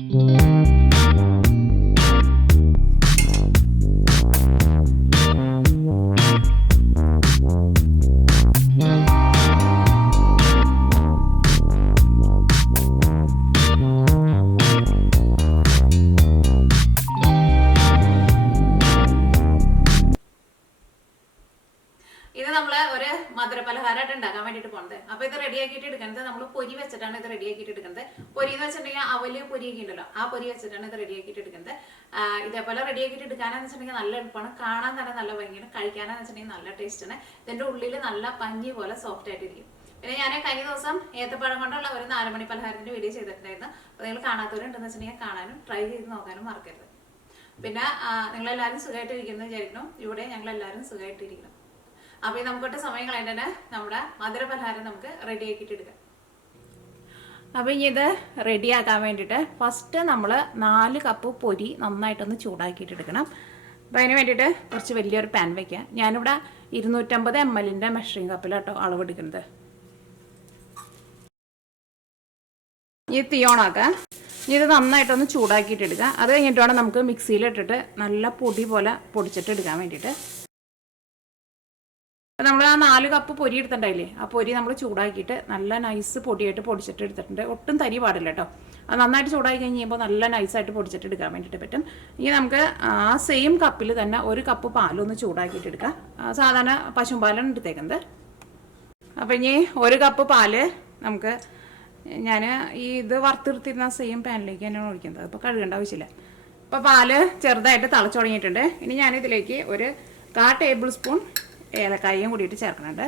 ഇത് നമ്മൾ ഒരു മധുരപലഹാരമായിട്ട് ഉണ്ടാക്കാൻ വേണ്ടിയിട്ട് പോകുന്നത്. അപ്പോൾ ഇത് റെഡിയാക്കിയിട്ട് എടുക്കുന്നത് നമ്മൾ പൊരി വെച്ചിട്ടാണ് ഇത് റെഡിയാക്കിയിട്ട് എടുക്കുന്നത്. പൊരി എന്ന് വെച്ചിട്ടുണ്ടെങ്കിൽ അവല് പൊരിയൊക്കെ ഉണ്ടല്ലോ, ആ പൊരി വെച്ചിട്ടാണ് ഇത് റെഡിയാക്കിയിട്ട് എടുക്കുന്നത്. ഇതേപോലെ റെഡിയാക്കിയിട്ട് എടുക്കാനെന്ന് വെച്ചിട്ടുണ്ടെങ്കിൽ നല്ല എളുപ്പമാണ്, കാണാൻ തന്നെ നല്ല ഭംഗിയാണ്, കഴിക്കാനെന്ന് വെച്ചിട്ടുണ്ടെങ്കിൽ നല്ല ടേസ്റ്റാണ്. ഇതിൻ്റെ ഉള്ളിൽ നല്ല പഞ്ഞി പോലെ സോഫ്റ്റ് ആയിട്ടിരിക്കും. പിന്നെ ഞാൻ കഴിഞ്ഞ ദിവസം ഏത്തപ്പഴം കൊണ്ടുള്ള ഒരു 4 മണി പലഹാരത്തിൻ്റെ വീഡിയോ ചെയ്തിട്ടുണ്ടായിരുന്നു. അപ്പോൾ നിങ്ങൾ കാണാത്തവരുണ്ടെന്ന് വെച്ചിട്ടുണ്ടെങ്കിൽ കാണാനും ട്രൈ ചെയ്ത് നോക്കാനും മറക്കരുത്. പിന്നെ നിങ്ങളെല്ലാവരും സുഖമായിട്ടിരിക്കുന്നു വിചാരിക്കണം. ഇവിടെ ഞങ്ങളെല്ലാവരും സുഖമായിട്ടിരിക്കണം. അപ്പോൾ നമുക്കൊട്ട് സമയം കളയേണ്ടത് നമ്മുടെ മധുര പലഹാരം നമുക്ക് റെഡിയാക്കിയിട്ട് എടുക്കാം. അപ്പോൾ ഇനി ഇത് റെഡിയാക്കാൻ വേണ്ടിയിട്ട് ഫസ്റ്റ് നമ്മൾ 4 കപ്പ് പൊരി നന്നായിട്ടൊന്ന് ചൂടാക്കിയിട്ട് എടുക്കണം. അപ്പോൾ അതിന് വേണ്ടിയിട്ട് കുറച്ച് വലിയൊരു പാൻ വയ്ക്കുക. ഞാനിവിടെ 250 ml മെഷറിംഗ് കപ്പിലാട്ടോ അളവെടുക്കുന്നത്. ഈ തീ ഓണാക്കാം. ഇത് നന്നായിട്ടൊന്ന് ചൂടാക്കിയിട്ട് എടുക്കുക. അത് കഴിഞ്ഞിട്ട് വേണം നമുക്ക് മിക്സിയിലിട്ടിട്ട് നല്ല പൊടി പോലെ പൊടിച്ചിട്ട് എടുക്കാൻ വേണ്ടിയിട്ട്. നമ്മൾ ആ 4 കപ്പ് പൊരി എടുത്തിട്ടുണ്ടായില്ലേ, ആ പൊരി നമ്മൾ ചൂടാക്കിയിട്ട് നല്ല നൈസ് പൊടിയായിട്ട് പൊടിച്ചിട്ട് എടുത്തിട്ടുണ്ട്. ഒട്ടും തരി പാടില്ല കേട്ടോ. അത് നന്നായിട്ട് ചൂടാക്കി കഴിയുമ്പോൾ നല്ല നൈസായിട്ട് പൊടിച്ചിട്ട് എടുക്കാൻ വേണ്ടിയിട്ട് പറ്റും. ഇനി നമുക്ക് ആ സെയിം കപ്പിൽ തന്നെ 1 കപ്പ് പാലൊന്ന് ചൂടാക്കിയിട്ട് എടുക്കാം. സാധാരണ പശുമ്പാലാണ് എടുത്തേക്കുന്നത്. അപ്പോൾ ഇനി 1 കപ്പ് പാല് നമുക്ക് ഞാൻ ഇത് വറുത്തെടുത്തിരുന്ന സെയിം പാനിലേക്ക് തന്നെയാണ് ഒഴിക്കുന്നത്. അപ്പോൾ കഴുകേണ്ട ആവശ്യമില്ല. അപ്പോൾ പാല് ചെറുതായിട്ട് തിളച്ച് തുടങ്ങിയിട്ടുണ്ട്. ഇനി ഞാനിതിലേക്ക് ഒരു 1/4 ടേബിൾ സ്പൂൺ ഏലക്കായും കൂടിയിട്ട് ചേർക്കുന്നുണ്ട്.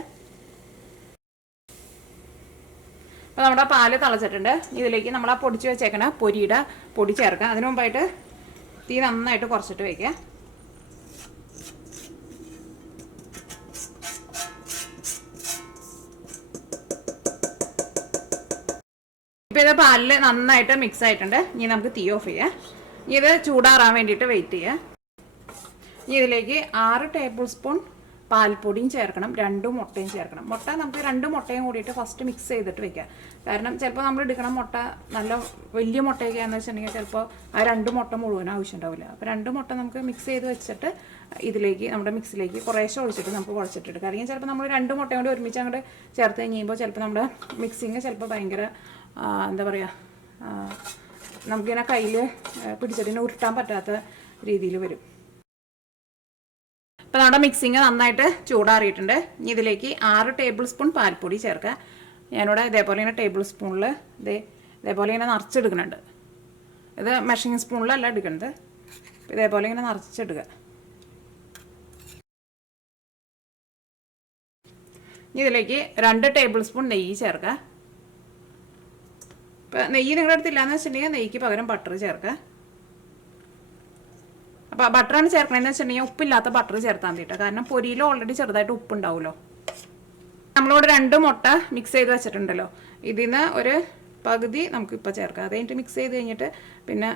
അപ്പോൾ നമ്മുടെ പാല് തിളച്ചിട്ടുണ്ട്. ഇതിലേക്ക് നമ്മൾ ആ പൊടിച്ച് വെച്ചേക്കണ പൊരിയുടെ പൊടി ചേർക്കാം. അതിനു മുമ്പായിട്ട് തീ നന്നായിട്ട് കുറച്ചിട്ട് വയ്ക്കുക. ഇപ്പോൾ ഇത് പാലിൽ നന്നായിട്ട് മിക്സ് ആയിട്ടുണ്ട്. ഇനി നമുക്ക് തീ ഓഫ് ചെയ്യാം. ഇനി ഇത് ചൂടാറാൻ വേണ്ടിയിട്ട് വെയിറ്റ് ചെയ്യുക. ഇനി ഇതിലേക്ക് 6 ടേബിൾ സ്പൂൺ പാൽപ്പൊടിയും ചേർക്കണം, 2 മുട്ടയും ചേർക്കണം. മുട്ട നമുക്ക് 2 മുട്ടയും കൂടിയിട്ട് ഫസ്റ്റ് മിക്സ് ചെയ്തിട്ട് വെക്കുക. കാരണം ചിലപ്പോൾ നമ്മൾ എടുക്കണ മുട്ട നല്ല വലിയ മുട്ടയൊക്കെയാണെന്ന് വെച്ചിട്ടുണ്ടെങ്കിൽ ചിലപ്പോൾ ആ 2 മുട്ട മുഴുവൻ ആവശ്യം ഉണ്ടാവില്ല. അപ്പോൾ 2 മുട്ട നമുക്ക് മിക്സ് ചെയ്ത് വെച്ചിട്ട് ഇതിലേക്ക് നമ്മുടെ മിക്സിലേക്ക് കുറേശ്ശെ ഒഴിച്ചിട്ട് നമുക്ക് കുഴച്ചിട്ടെടുക്കാം. അല്ലെങ്കിൽ ചിലപ്പോൾ നമ്മൾ 2 മുട്ടയും കൂടി ഒരുമിച്ച് അങ്ങോട്ട് ചേർത്ത് കഴിയുമ്പോൾ ചിലപ്പോൾ നമ്മുടെ മിക്സിങ് ചിലപ്പോൾ ഭയങ്കര എന്താ പറയുക, നമുക്കിങ്ങനെ കയ്യിൽ പിടിച്ചിട്ട് ഉരുട്ടാൻ പറ്റാത്ത രീതിയിൽ വരും. അപ്പോൾ നമ്മുടെ മിക്സിങ് നന്നായിട്ട് ചൂടാറിയിട്ടുണ്ട്. ഇനി ഇതിലേക്ക് 6 ടേബിൾ സ്പൂൺ പാൽപ്പൊടി ചേർക്കുക. ഞാനിവിടെ ഇതേപോലെ ഇങ്ങനെ ടേബിൾ സ്പൂണിൽ ഇതേപോലെ ഇങ്ങനെ നിറച്ചെടുക്കുന്നുണ്ട്. ഇത് മെഷറിംഗ് സ്പൂണിലല്ല എടുക്കുന്നത്. ഇതേപോലെ ഇങ്ങനെ നിറച്ചെടുക്കുക. ഇനി ഇതിലേക്ക് 2 ടേബിൾ സ്പൂൺ നെയ്യ് ചേർക്കുക. ഇപ്പോൾ നെയ്യ് നിങ്ങളുടെ അടുത്തില്ലാന്ന് വെച്ചിട്ടുണ്ടെങ്കിൽ നെയ്യ്ക്ക് പകരം ബട്ടർ ചേർക്കുക. അപ്പോൾ ബട്ടറാണ് ചേർക്കണമെന്ന് വെച്ചിട്ടുണ്ടെങ്കിൽ ഉപ്പില്ലാത്ത ബട്ടർ ചേർത്താൽ മതിട്ടോ. കാരണം പൊരിയിൽ ഓൾറെഡി ചെറുതായിട്ട് ഉപ്പുണ്ടാവുമല്ലോ. നമ്മളിവിടെ 2 മുട്ട മിക്സ് ചെയ്ത് വെച്ചിട്ടുണ്ടല്ലോ, ഇതിൽ നിന്ന് ഒരു പകുതി നമുക്കിപ്പോൾ ചേർക്കാം. അത് കഴിഞ്ഞിട്ട് മിക്സ് ചെയ്ത് കഴിഞ്ഞിട്ട് പിന്നെ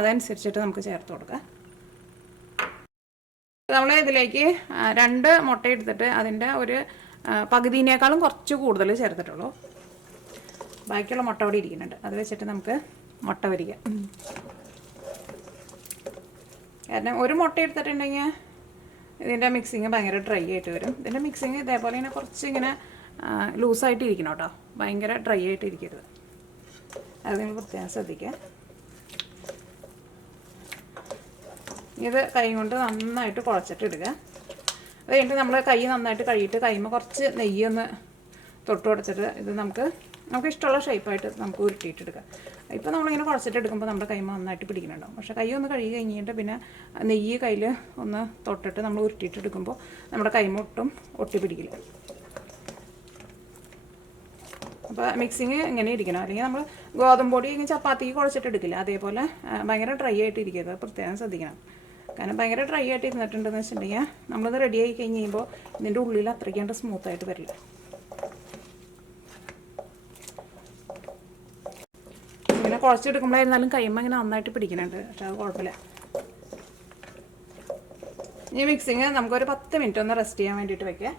അതനുസരിച്ചിട്ട് നമുക്ക് ചേർത്ത് കൊടുക്കാം. നമ്മൾ ഇതിലേക്ക് 2 മുട്ട എടുത്തിട്ട് അതിൻ്റെ ഒരു പകുതിനേക്കാളും കുറച്ച് കൂടുതൽ ചേർത്തിട്ടുള്ളൂ. ബാക്കിയുള്ള മുട്ട അവിടെ ഇരിക്കുന്നുണ്ട്. അത് വെച്ചിട്ട് നമുക്ക് മുട്ട വരിക. കാരണം ഒരു മുട്ട എടുത്തിട്ടുണ്ടെങ്കിൽ ഇതിൻ്റെ മിക്സിങ് ഭയങ്കര ഡ്രൈ ആയിട്ട് വരും. ഇതിൻ്റെ മിക്സിങ് ഇതേപോലെ ഇങ്ങനെ കുറച്ച് ഇങ്ങനെ ലൂസായിട്ട് ഇരിക്കണം കേട്ടോ, ഭയങ്കര ഡ്രൈ ആയിട്ട് ഇരിക്കരുത്. അത് നിങ്ങൾ പ്രത്യേകം ശ്രദ്ധിക്കുക. ഇത് കൈ കൊണ്ട് നന്നായിട്ട് കുഴച്ചിട്ടിടുക. അത് കഴിഞ്ഞിട്ട് നമ്മൾ കൈ നന്നായിട്ട് കഴുകിയിട്ട് കൈമ കുറച്ച് നെയ്യൊന്ന് തൊട്ട് കൊടുത്തിട്ട് ഇത് നമുക്ക് ഇഷ്ടമുള്ള ഷേപ്പായിട്ട് നമുക്ക് ഉരുട്ടിയിട്ടെടുക്കാം. ഇപ്പോൾ നമ്മളിങ്ങനെ കുഴച്ചിട്ടെടുക്കുമ്പോൾ നമ്മുടെ കൈമ നന്നായിട്ട് പിടിക്കുന്നുണ്ടാവും. പക്ഷേ കൈ ഒന്ന് കഴുകി കഴിഞ്ഞിട്ട് പിന്നെ നെയ്യ് കയ്യിൽ ഒന്ന് തൊട്ടിട്ട് നമ്മൾ ഉരുട്ടിയിട്ടെടുക്കുമ്പോൾ നമ്മുടെ കൈമ ഒട്ടും ഒട്ടി പിടിക്കില്ല. അപ്പോൾ മിക്സിങ് ഇങ്ങനെ ഇരിക്കണം. അല്ലെങ്കിൽ നമ്മൾ ഗോതമ്പ് പൊടി ഇങ്ങനെ ചപ്പാത്തിക്ക് കുഴച്ചിട്ടെടുക്കില്ല, അതേപോലെ ഭയങ്കര ഡ്രൈ ആയിട്ട് ഇരിക്കരുത്. പ്രത്യേകം ശ്രദ്ധിക്കണം. കാരണം ഭയങ്കര ഡ്രൈ ആയിട്ട് ഇരുന്നിട്ടുണ്ടെന്ന് വെച്ചിട്ടുണ്ടെങ്കിൽ നമ്മളിത് റെഡി ആയി കഴിഞ്ഞ് കഴിയുമ്പോൾ ഇതിൻ്റെ ഉള്ളിൽ അത്രയ്ക്കാണ്ട് സ്മൂത്തായിട്ട് വരില്ല. ഇങ്ങനെ കുഴച്ചെടുക്കുമ്പോഴായിരുന്നാലും കൈമ്മ ഇങ്ങനെ നന്നായിട്ട് പിടിക്കുന്നുണ്ട്. പക്ഷെ അത് കുഴപ്പമില്ല. ഈ മിക്സിങ് നമുക്കൊരു 10 മിനിറ്റ് ഒന്ന് റെസ്റ്റ് ചെയ്യാൻ വേണ്ടിയിട്ട് വെക്കുക.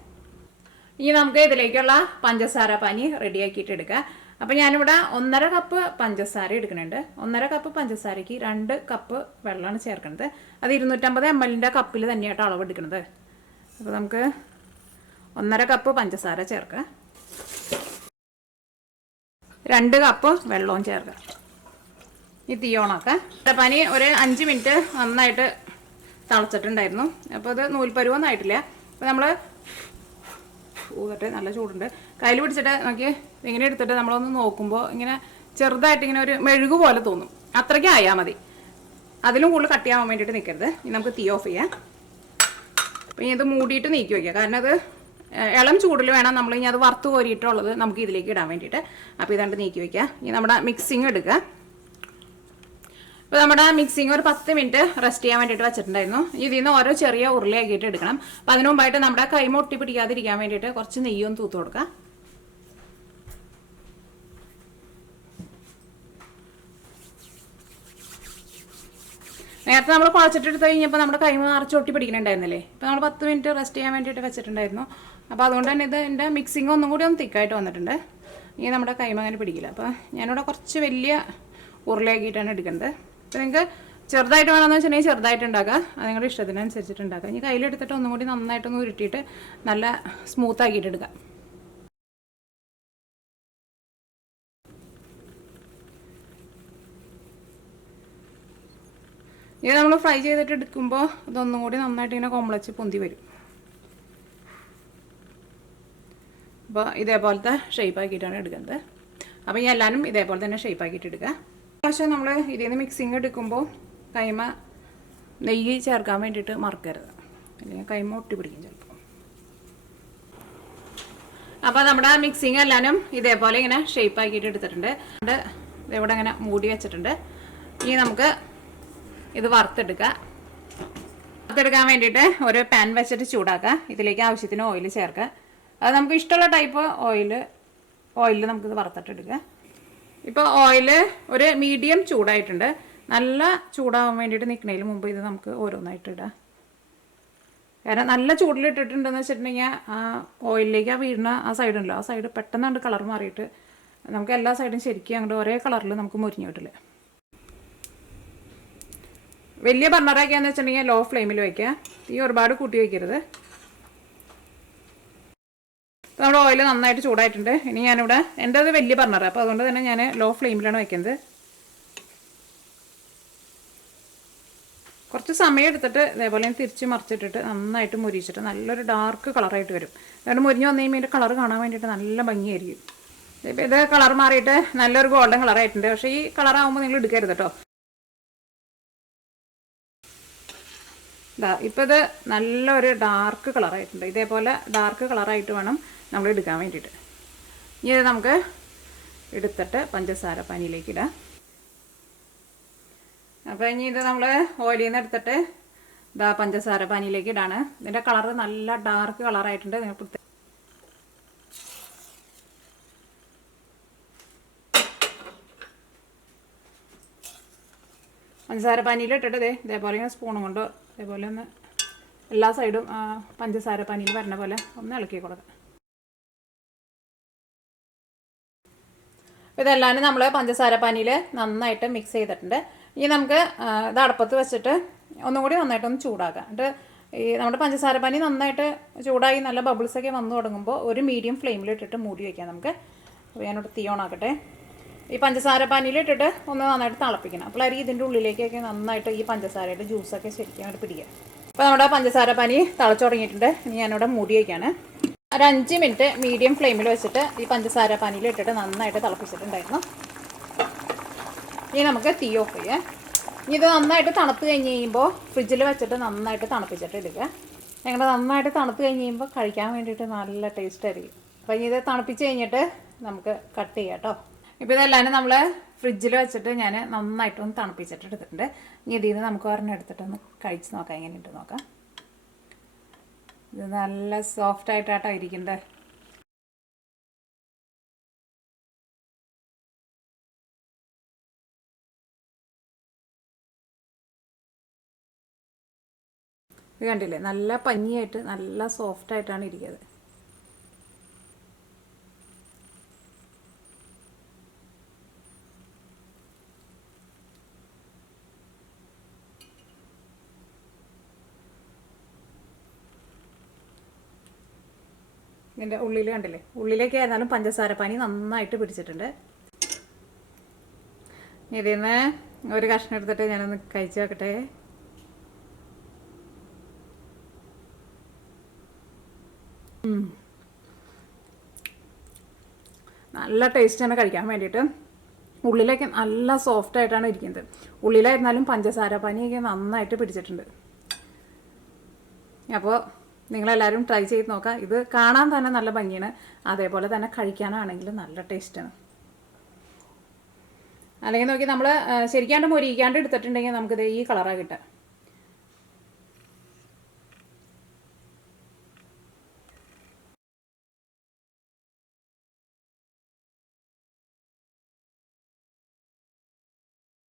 ഇനി നമുക്ക് ഇതിലേക്കുള്ള പഞ്ചസാര പാനി റെഡിയാക്കിയിട്ട് എടുക്കുക. അപ്പോൾ ഞാനിവിടെ 1.5 കപ്പ് പഞ്ചസാര എടുക്കുന്നുണ്ട്. 1.5 കപ്പ് പഞ്ചസാരയ്ക്ക് 2 കപ്പ് വെള്ളമാണ് ചേർക്കുന്നത്. അത് 250 ml കപ്പിൽ തന്നെയായിട്ട് അളവ് എടുക്കുന്നത്. അപ്പോൾ നമുക്ക് 1.5 കപ്പ് പഞ്ചസാര ചേർക്കുക, 2 കപ്പ് വെള്ളവും ചേർക്കുക. ഈ തീ ഓണാക്കുക. പനി ഒരു 5 മിനിറ്റ് നന്നായിട്ട് തിളച്ചിട്ടുണ്ടായിരുന്നു. അപ്പോൾ അത് നൂൽപ്പരുവൊന്നും ആയിട്ടില്ല. അപ്പോൾ നമ്മൾ ഊതട്ടെ, നല്ല ചൂടുണ്ട്. കയ്യിൽ പിടിച്ചിട്ട് നോക്കി ഇങ്ങനെ എടുത്തിട്ട് നമ്മളൊന്ന് നോക്കുമ്പോൾ ഇങ്ങനെ ചെറുതായിട്ട് ഇങ്ങനെ ഒരു മെഴുകു പോലെ തോന്നും. അത്രയ്ക്ക് ആയാൽ മതി. അതിലും കൂടുതൽ കട്ടിയാവാൻ വേണ്ടിയിട്ട് നിൽക്കരുത്. ഇനി നമുക്ക് തീ ഓഫ് ചെയ്യാം. അപ്പോൾ ഇനി ഇത് മൂടിയിട്ട് നീക്കി വയ്ക്കുക. കാരണം അത് ഇളം ചൂടിൽ വേണം നമ്മൾ ഇനി അത് വറുത്ത് കോരിയിട്ടുള്ളത് നമുക്ക് ഇതിലേക്ക് ഇടാൻ വേണ്ടിയിട്ട്. അപ്പോൾ ഇതാണ്ട് നീക്കി വയ്ക്കുക. ഇനി നമ്മുടെ മിക്സിങ് എടുക്കുക. അപ്പോൾ നമ്മുടെ മിക്സിങ് ഒരു 10 മിനിറ്റ് റെസ്റ്റ് ചെയ്യാൻ വേണ്ടിയിട്ട് വെച്ചിട്ടുണ്ടായിരുന്നു. ഇതിൽ നിന്ന് ഓരോ ചെറിയ ഉരുളയാക്കിയിട്ട് എടുക്കണം. അപ്പോൾ അതിന് മുമ്പായിട്ട് നമ്മുടെ കൈമ ഒട്ടി പിടിക്കാതിരിക്കാൻ വേണ്ടിയിട്ട് കുറച്ച് നെയ്യൊന്ന് തൂത്ത് കൊടുക്കുക. നേരത്തെ നമ്മൾ കുഴച്ചിട്ടെടുത്ത് കഴിഞ്ഞപ്പോൾ നമ്മുടെ കൈമ നിറച്ച് ഒട്ടി പിടിക്കുന്നുണ്ടായിരുന്നില്ലേ. ഇപ്പോൾ നമ്മൾ 10 മിനിറ്റ് റെസ്റ്റ് ചെയ്യാൻ വേണ്ടിയിട്ട് വെച്ചിട്ടുണ്ടായിരുന്നു. അപ്പോൾ അതുകൊണ്ട് തന്നെ ഇത് എൻ്റെ മിക്സിങ് ഒന്നും കൂടി ഒന്ന് തിക്കായിട്ട് വന്നിട്ടുണ്ട്. ഇനി നമ്മുടെ കൈമ അങ്ങനെ പിടിക്കില്ല. അപ്പോൾ ഞാനിവിടെ കുറച്ച് വലിയ ഉരുളയാക്കിയിട്ടാണ് എടുക്കുന്നത്. അപ്പോൾ നിങ്ങൾക്ക് ചെറുതായിട്ട് വേണമെന്ന് വെച്ചിട്ടുണ്ടെങ്കിൽ ചെറുതായിട്ട് ഉണ്ടാക്കുക. അത് നിങ്ങളുടെ ഇഷ്ടത്തിനനുസരിച്ചിട്ട് ഉണ്ടാക്കുക. ഇനി കയ്യിലെടുത്തിട്ട് ഒന്നും കൂടി നന്നായിട്ടൊന്ന് ഉരുട്ടിയിട്ട് നല്ല സ്മൂത്ത് ആക്കിയിട്ട് എടുക്കാം. ഇത് നമ്മൾ ഫ്രൈ ചെയ്തിട്ട് എടുക്കുമ്പോൾ ഇതൊന്നും കൂടി നന്നായിട്ട് ഇങ്ങനെ കൊമ്പളച്ച് പൊന്തി വരും. അപ്പോൾ ഇതേപോലത്തെ ഷേപ്പാക്കിയിട്ടാണ് എടുക്കുന്നത്. അപ്പോൾ ഈ എല്ലാവരും ഇതേപോലെ തന്നെ ഷേപ്പാക്കിയിട്ട് എടുക്കുക. പക്ഷേ നമ്മൾ ഇതിൽ നിന്ന് മിക്സിങ് എടുക്കുമ്പോൾ കൈമ നെയ്യ് ചേർക്കാൻ വേണ്ടിയിട്ട് മറക്കരുത്, അല്ലെങ്കിൽ കൈമ ഒട്ടി പിടിക്കും ചിലപ്പോൾ. അപ്പോൾ നമ്മുടെ മിക്സിങ് എല്ലാവരും ഇതേപോലെ ഇങ്ങനെ ഷേപ്പാക്കിയിട്ട് എടുത്തിട്ടുണ്ട്. ഇതിവിടെ ഇങ്ങനെ മൂടി വെച്ചിട്ടുണ്ട്. ഇനി നമുക്ക് ഇത് വറുത്തെടുക്കാം. വറുത്തെടുക്കാൻ വേണ്ടിയിട്ട് ഒരു പാൻ വെച്ചിട്ട് ചൂടാക്കുക. ഇതിലേക്ക് ആവശ്യത്തിന് ഓയിൽ ചേർക്കുക. അത് നമുക്ക് ഇഷ്ടമുള്ള ടൈപ്പ് ഓയിലിൽ നമുക്കിത് വറുത്തിട്ടെടുക്കുക. ഇപ്പോൾ ഓയിൽ ഒരു മീഡിയം ചൂടായിട്ടുണ്ട്. നല്ല ചൂടാവാൻ വേണ്ടിയിട്ട് നിൽക്കുന്നതിന് മുമ്പ് ഇത് നമുക്ക് ഓരോന്നായിട്ട് ഇടാം. കാരണം നല്ല ചൂടിലിട്ടിട്ടുണ്ടെന്ന് വെച്ചിട്ടുണ്ടെങ്കിൽ ആ ഓയിലിലേക്ക് ആ വീഴുന്ന ആ സൈഡുണ്ടല്ലോ, ആ സൈഡ് പെട്ടെന്ന് കളർ മാറിയിട്ട് നമുക്ക് എല്ലാ സൈഡും ശരിക്കും അങ്ങോട്ട് ഒരേ കളറിൽ നമുക്ക് മുരിഞ്ഞു കിട്ടില്ല. വലിയ ബർണറൊക്കെയാന്ന് വെച്ചിട്ടുണ്ടെങ്കിൽ ലോ ഫ്ലെയിമിൽ വയ്ക്കുക. തീ ഒരുപാട് കൂട്ടി വയ്ക്കരുത്. നമ്മുടെ ഓയിൽ നന്നായിട്ട് ചൂടായിട്ടുണ്ട്. ഇനി ഞാനിവിടെ എൻ്റെ അത് വലിയ ബർണറാണ്, അപ്പോൾ അതുകൊണ്ട് തന്നെ ഞാൻ ലോ ഫ്ലെയിമിലാണ് വയ്ക്കുന്നത്. കുറച്ച് സമയം എടുത്തിട്ട് ഇതേപോലെ തിരിച്ച് മറിച്ചിട്ടിട്ട് നന്നായിട്ട് മുരിച്ചിട്ട് നല്ലൊരു ഡാർക്ക് കളറായിട്ട് വരും. അതുകൊണ്ട് മുരിഞ്ഞ് വന്നു കഴിയുമ്പോൾ ഇതിൻ്റെ കളർ കാണാൻ വേണ്ടിയിട്ട് നല്ല ഭംഗിയായിരിക്കും. ഇപ്പോൾ ഇത് കളർ മാറിയിട്ട് നല്ലൊരു ഗോൾഡൻ കളറായിട്ടുണ്ട്. പക്ഷേ ഈ കളറാകുമ്പോൾ നിങ്ങൾ എടുക്കരുത് കേട്ടോ. ഇപ്പോൾ ഇത് നല്ലൊരു ഡാർക്ക് കളറായിട്ടുണ്ട്. ഇതേപോലെ ഡാർക്ക് കളറായിട്ട് വേണം നമ്മൾ എടുക്കാൻ വേണ്ടിയിട്ട്. ഇനി ഇത് നമുക്ക് എടുത്തിട്ട് പഞ്ചസാര പാനിയിലേക്ക് ഇടാം. അപ്പോൾ ഇനി ഇത് നമ്മൾ ഓയിലിൽ നിന്ന് എടുത്തിട്ട് പഞ്ചസാര പാനിയിലേക്ക് ഇടാണ്. ഇതിൻ്റെ കളറ് നല്ല ഡാർക്ക് കളറായിട്ടുണ്ട്. നിങ്ങൾ പഞ്ചസാര പാനിയിൽ ഇട്ടിട്ട് ഇതേപോലെ സ്പൂണും കൊണ്ട് ഇതേപോലെ ഒന്ന് എല്ലാ സൈഡും പഞ്ചസാര പാനിയിൽ വരണ പോലെ ഒന്ന് ഇളക്കി കൊടുക്കാം. ഇതെല്ലാം നമ്മൾ പഞ്ചസാര പാനിയിൽ നന്നായിട്ട് മിക്സ് ചെയ്തിട്ടുണ്ട്. ഇനി നമുക്ക് ഇത് അടുപ്പത്ത് വെച്ചിട്ട് ഒന്നും കൂടി നന്നായിട്ടൊന്ന് ചൂടാക്കാം. എന്നിട്ട് ഈ നമ്മുടെ പഞ്ചസാര പാനി നന്നായിട്ട് ചൂടായി നല്ല ബബിൾസൊക്കെ വന്നു തുടങ്ങുമ്പോൾ ഒരു മീഡിയം ഫ്ലെയിമിലിട്ടിട്ട് മൂടി വയ്ക്കാം നമുക്ക്. അപ്പോൾ ഞാനിവിടെ തീ ഓണാക്കട്ടെ. ഈ പഞ്ചസാര പാനിയിലിട്ടിട്ട് ഒന്ന് നന്നായിട്ട് തിളപ്പിക്കണം. അപ്പോഴായിരിക്കും ഇതിൻ്റെ ഉള്ളിലേക്കൊക്കെ നന്നായിട്ട് ഈ പഞ്ചസാരയുടെ ജ്യൂസൊക്കെ ശരിക്കും അങ്ങോട്ട് പിടിക്കുക. അപ്പോൾ നമ്മുടെ പഞ്ചസാര പാനി തിളച്ച് തുടങ്ങിയിട്ടുണ്ട്. ഇനി ഞാനിവിടെ മൂടി വയ്ക്കുകയാണ്. ഒരു 5 മിനിറ്റ് മീഡിയം ഫ്ലെയിമിൽ വെച്ചിട്ട് ഈ പഞ്ചസാര പാനിയിൽ ഇട്ടിട്ട് നന്നായിട്ട് തിളപ്പിച്ചിട്ടുണ്ടായിരുന്നു. ഇനി നമുക്ക് തീ ഓഫ് ചെയ്യാം. ഇനി ഇത് നന്നായിട്ട് തണുത്ത് കഴിഞ്ഞ് കഴിയുമ്പോൾ ഫ്രിഡ്ജിൽ വെച്ചിട്ട് നന്നായിട്ട് തണുപ്പിച്ചിട്ട് എടുക്കുക. ഞങ്ങൾ നന്നായിട്ട് തണുത്ത് കഴിഞ്ഞ് കഴിയുമ്പോൾ കഴിക്കാൻ വേണ്ടിയിട്ട് നല്ല ടേസ്റ്റ് ആയിരിക്കും. അപ്പോൾ ഇനി ഇത് തണുപ്പിച്ച് കഴിഞ്ഞിട്ട് നമുക്ക് കട്ട് ചെയ്യാം കേട്ടോ. ഇപ്പോൾ ഇതെല്ലാം നമ്മൾ ഫ്രിഡ്ജിൽ വെച്ചിട്ട് ഞാൻ നന്നായിട്ടൊന്ന് തണുപ്പിച്ചിട്ട് എടുത്തിട്ടുണ്ട്. ഇനി ഇതിൽ നിന്ന് നമുക്ക് ഒരെണ്ണം എടുത്തിട്ടൊന്ന് കഴിച്ച് നോക്കാം, എങ്ങനെയുണ്ട് നോക്കാം. ഇത് നല്ല സോഫ്റ്റായിട്ടാട്ടോ ഇരിക്കുന്നത്. ഇത് കണ്ടില്ലേ, നല്ല പഞ്ഞിയായിട്ട് നല്ല സോഫ്റ്റായിട്ടാണ് ഇരിക്കുന്നത്. ഇതിൻ്റെ ഉള്ളിൽ കണ്ടില്ലേ, ഉള്ളിലേക്ക് ആയിരുന്നാലും പഞ്ചസാര പനി നന്നായിട്ട് പിടിച്ചിട്ടുണ്ട്. ഇതിൽ നിന്ന് ഒരു കഷ്ണം എടുത്തിട്ട് ഞാനൊന്ന് കഴിച്ചു നോക്കട്ടെ. നല്ല ടേസ്റ്റാണ് കഴിക്കാൻ വേണ്ടിയിട്ട്. ഉള്ളിലേക്ക് നല്ല സോഫ്റ്റായിട്ടാണ് ഇരിക്കുന്നത്. ഉള്ളിലായിരുന്നാലും പഞ്ചസാര പനിയൊക്കെ നന്നായിട്ട് പിടിച്ചിട്ടുണ്ട്. അപ്പോൾ നിങ്ങളെല്ലാവരും ട്രൈ ചെയ്ത് നോക്കുക. ഇത് കാണാൻ തന്നെ നല്ല ഭംഗിയാണ്, അതേപോലെ തന്നെ കഴിക്കാനാണെങ്കിൽ നല്ല ടേസ്റ്റാണ്. അല്ലെങ്കിൽ നോക്കി നമ്മൾ ശരിക്കാണ്ട് മൊരിക്കാണ്ട് എടുത്തിട്ടുണ്ടെങ്കിൽ നമുക്കിത് ഈ കളറാണ് കിട്ടുക.